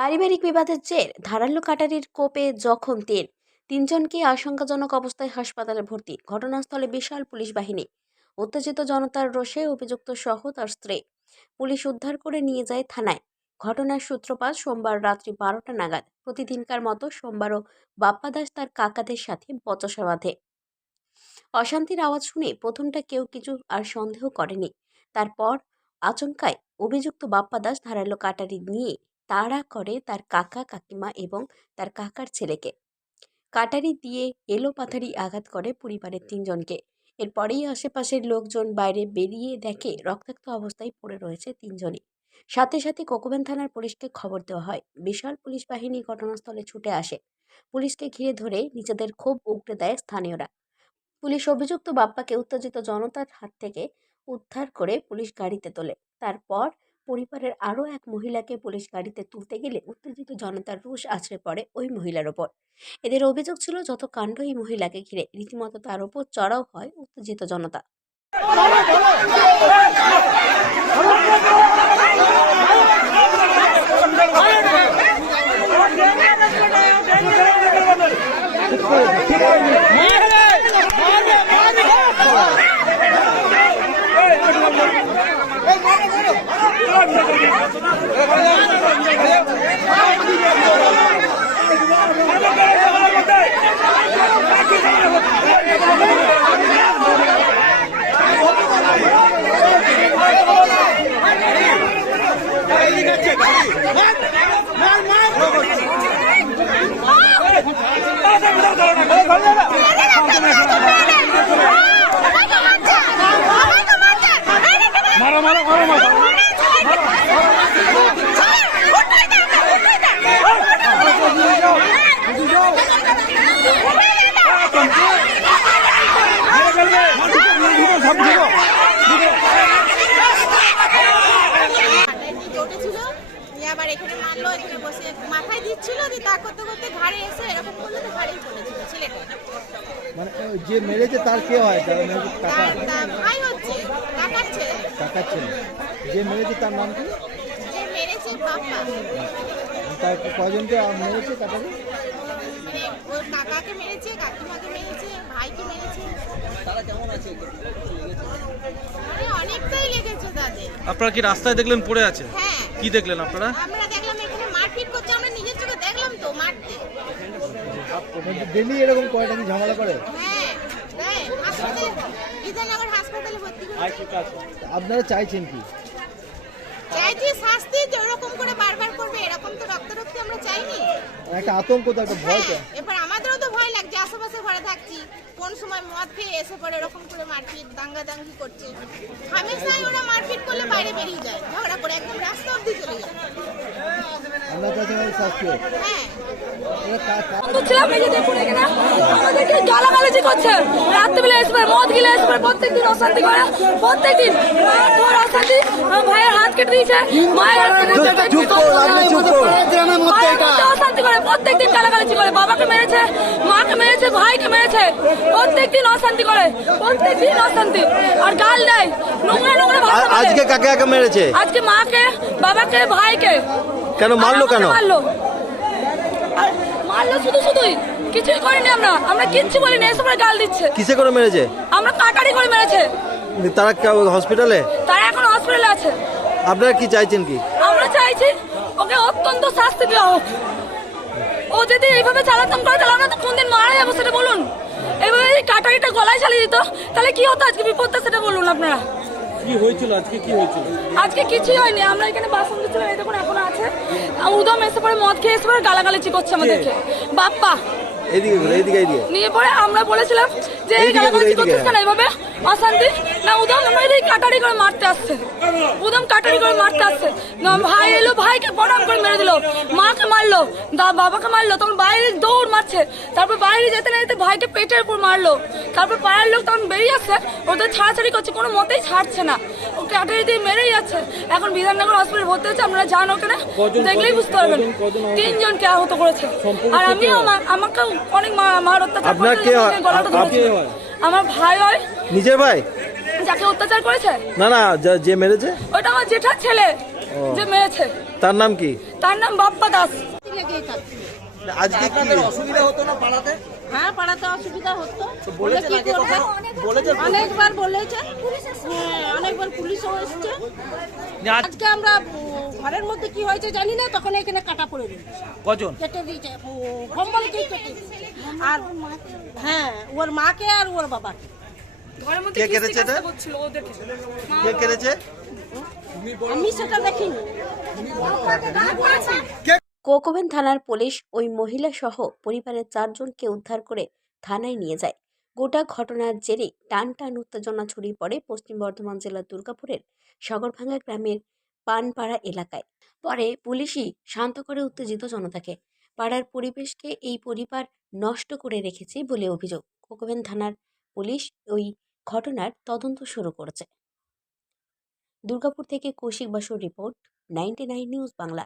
পারিবারিক বিবাদের জের ধারালো কাটারির কোপে জখম তিনজনকে আশঙ্কাজনক অবস্থায় হাসপাতালে ভর্তি। ঘটনাস্থলে বিশাল পুলিশ বাহিনী। উত্তেজিত জনতার রোষে অভিযুক্ত সহ তার স্ত্রী পুলিশ উদ্ধার করে নিয়ে যায় থানায়। ঘটনার সূত্রপাত সোমবার রাত্রি 12টা নাগাদ। প্রতিদিনকার মতো সোমবারও বাপ্পা দাস তার কাকাদের সাথে বচসা বাঁধে। অশান্তির আওয়াজ শুনে প্রথমটা কেউ কিছু আর সন্দেহ করেনি। তারপর আচমকায় অভিযুক্ত বাপ্পা দাস ধারালো কাটারি নিয়ে তাড়া করে তার কাকা কাকিমা এবং তার কাকার ছেলেকে। কাটারি দিয়ে এলোপাথারি আঘাত করে পরিবারের তিনজনকে। এরপরেই আশেপাশের লোকজন বাইরে বেরিয়ে দেখে রক্তাক্ত অবস্থায় পড়ে রয়েছে তিনজনই। সাথে সাথে কোকোভেন থানার পুলিশকে খবর দেওয়া হয়। বিশাল পুলিশ বাহিনী ঘটনাস্থলে ছুটে আসে। পুলিশকে ঘিরে ধরে নিজেদের ক্ষোভ উগরে দেয় স্থানীয়রা। পুলিশ অভিযুক্ত বাপ্পাকে উত্তেজিত জনতার হাত থেকে উদ্ধার করে পুলিশ গাড়িতে তোলে। তারপর পরিবারের আরও এক মহিলাকে পুলিশ গাড়িতে তুলতে গেলে উত্তেজিত জনতার রোষ আছড়ে পড়ে ওই মহিলার ওপর। এদের অভিযোগ ছিল যত কাণ্ড এই মহিলাকে ঘিরে, রীতিমতো তার ওপর চড়াও হয় উত্তেজিত জনতা। আবার এখানে মারলো, এখানে বসে মাথায় দিচ্ছিল, তা করতে করতে ঘাড়ে এসে এরকম করলো, তো ঘাড়েই পড়েছিল ছেলেটা। মানে যে মেরেছে তার কে হয়? তার ভাই হচ্ছে, কাকার ছেলে। কাকার ছেলে। যে মেরেছে তার নাম কি? যে মেরেছে বাপ্পা। তার কয়জনকে মেরেছে কাকাকে? মানে ওর কাকাকে মেরেছে, কাকিমাকে মেরেছে, ভাইকে মেরেছে। তারা কেমন আছে? মানে অনেকটাই লেগেছে তাদের। আপনারা কি রাস্তায় দেখলেন পড়ে আছে? হ্যাঁ। কি দেখলেন আপনারা? আমরা দেখলাম এখানে মারপিট করছে, আমরা নিজের চোখে দেখলাম তো মারতে। ডেলি এরকম কয়টা কি ঝামেলা করে? হ্যাঁ, হাসপাতালে বিধাননগর হাসপাতালে ভর্তি করেছে। আপনারা চাইছেন কি? চাইছি শাস্তি, যেরকম করে বারবার করবে এরকম তো রক্তারক্তি আমরা চাইনি। একটা আতঙ্ক তো, একটা ভয় তো। এবার আমাদেরও তো ভয় লাগছে, আশেপাশে ঘরে থাকছি, কোন সময় মদ খেয়ে এসে পরে এরকম করে মারপিট দাঙ্গাদাঙ্গি করছে। হামেশাই ওরা মারপিট করলে বাইরে বেরিয়ে যায়, ঝগড়া করে একদম রাস্তা অবধি চলে যায়। আপনার কাছে শাস্তি? হ্যাঁ, আমাদেরকে গালাগালাজি করছে, রাত্রিবেলা এসে মদ গিলে এসে প্রত্যেকদিন অশান্তি করে, প্রত্যেকদিন অশান্তি। ভাইয়ের হাত কেটে দিয়েছে, মায়ের অশান্তি করে, প্রত্যেকদিন গালাগালাজি করে, বাবাকে মেরেছে, মাকে মেরেছে, ভাইকে মেরেছে, প্রত্যেকদিন অশান্তি করে, প্রত্যেকদিন অশান্তি আর গাল দেয়, নোংরা নোংরা ভাষা বলে। আজকে কাকে কাকে মেরেছে? আজকে মাকে, বাবাকে, ভাইকে। কেন মারলো? কেন মারলো? মারলো শুধুই, কিছুই করিনি আমরা, আমরা কিচ্ছু বলিনি, এসব গাল দিচ্ছে। কিসে করে মেরেছে? আমরা কাটারি করে মেরেছে। তারা হসপিটালে? তারা এখন হসপিটালে আছে। আপনারা কি চাইছেন কি? আমরা চাইছি ওকে অত্যন্ত শাস্তি দেওয়া হোক। ও যদি এইভাবে চালাতাম করে তাহলে আমরা তো কোনদিন মারা যাবো সেটা বলুন। এইভাবে কাটারিটা গলায় চালিয়ে দিত তাহলে কি হতো আজকে বিপদটা, সেটা বলুন আপনারা। কি হয়েছিল আজকে? কি হয়েছিল আজকে? কিছুই হয়নি, আমরা এখানে বাসন দিচ্ছিলাম, এই দেখুন এখনো আছে। উদম এসে পরে মদ খেয়ে এসে পরে গালাগালাজি করছে আমাদেরকে, বাপ্পা। নিয়ে পরে আমরা বলেছিলাম যে এই গালাগালাজি করছিস কেন এইভাবে অশান্তি না? উদম আমাদের কাটারি করে মারতে আসছে, উদম কাটারি করে মারতে আসছে। ভাই এলো, ভাইকে প্রণাম করে মেরে দিল, মাকে মারলো, বাবাকে মারলো, তখন বাইরে দৌড় মারছে, তারপর বাইরে যেতে না যেতে ভাইকে পেটের উপর মারলো, তারপর পাড়ার লোক তখন বেরিয়ে আসছে, ওদের ছাড়াছাড়ি করছে, কোনো মতেই ছাড়ছে না, ও কাটারি দিয়ে মেরেই যাচ্ছে। এখন বিধাননগর হসপিটাল ভর্তি হচ্ছে, আপনারা যান ওখানে দেখলেই বুঝতে পারবেন। তিনজনকে আহত করেছে, আর আমিও আমাকে অনেক মার অত্যাচার। আমার ভাই হয়। নিজের ভাই? যাকে অত্যাচার করেছে? না, যে মেরেছে ওটা আমার জেঠার ছেলে যে মেরেছে। তার নাম কি? তার নাম বাপ্পা দাস। লেগেই থাকছে। আজকে কি অসুবিধা হতো না পাড়াতে? হ্যাঁ, পাড়াতে অসুবিধা হতো। বলেছেন কি আগে করবে? কখনো? বলেছেন? অনেকবার বলেছে। হ্যাঁ, অনেকবার পুলিশও এসছে। আজকে আমরা ঘরের মধ্যে কি হয়েছে জানি না, তখন এখানে কাটা পড়ে দিয়েছে, কজন? কেটে দিয়েছে, কম্বলকেই কেটে দিয়েছে। আর হ্যাঁ, ওর মাকে আর ওর বাবাকে। ঘরের মধ্যে কে কিস্তি কেটেছে এটা? কাজটা করছিল ওদেরকে। কে কেটেছে? আমি সেটা দেখিনি। কোকোভেন থানার পুলিশ ওই মহিলা সহ পরিবারের 4 জনকে উদ্ধার করে থানায় নিয়ে যায়। গোটা ঘটনার জেরে টান টান উত্তেজনা ছড়িয়ে পড়ে পশ্চিম বর্ধমান জেলার দুর্গাপুরের সাগরভাঙ্গা গ্রামের পানপাড়া এলাকায়। পরে পুলিশই শান্ত করে উত্তেজিত জনতাকে। পাড়ার পরিবেশকে এই পরিবার নষ্ট করে রেখেছে বলে অভিযোগ। কোকোভেন থানার পুলিশ ওই ঘটনার তদন্ত শুরু করেছে। দুর্গাপুর থেকে কৌশিক বাসুর রিপোর্ট, 99 নিউজ বাংলা।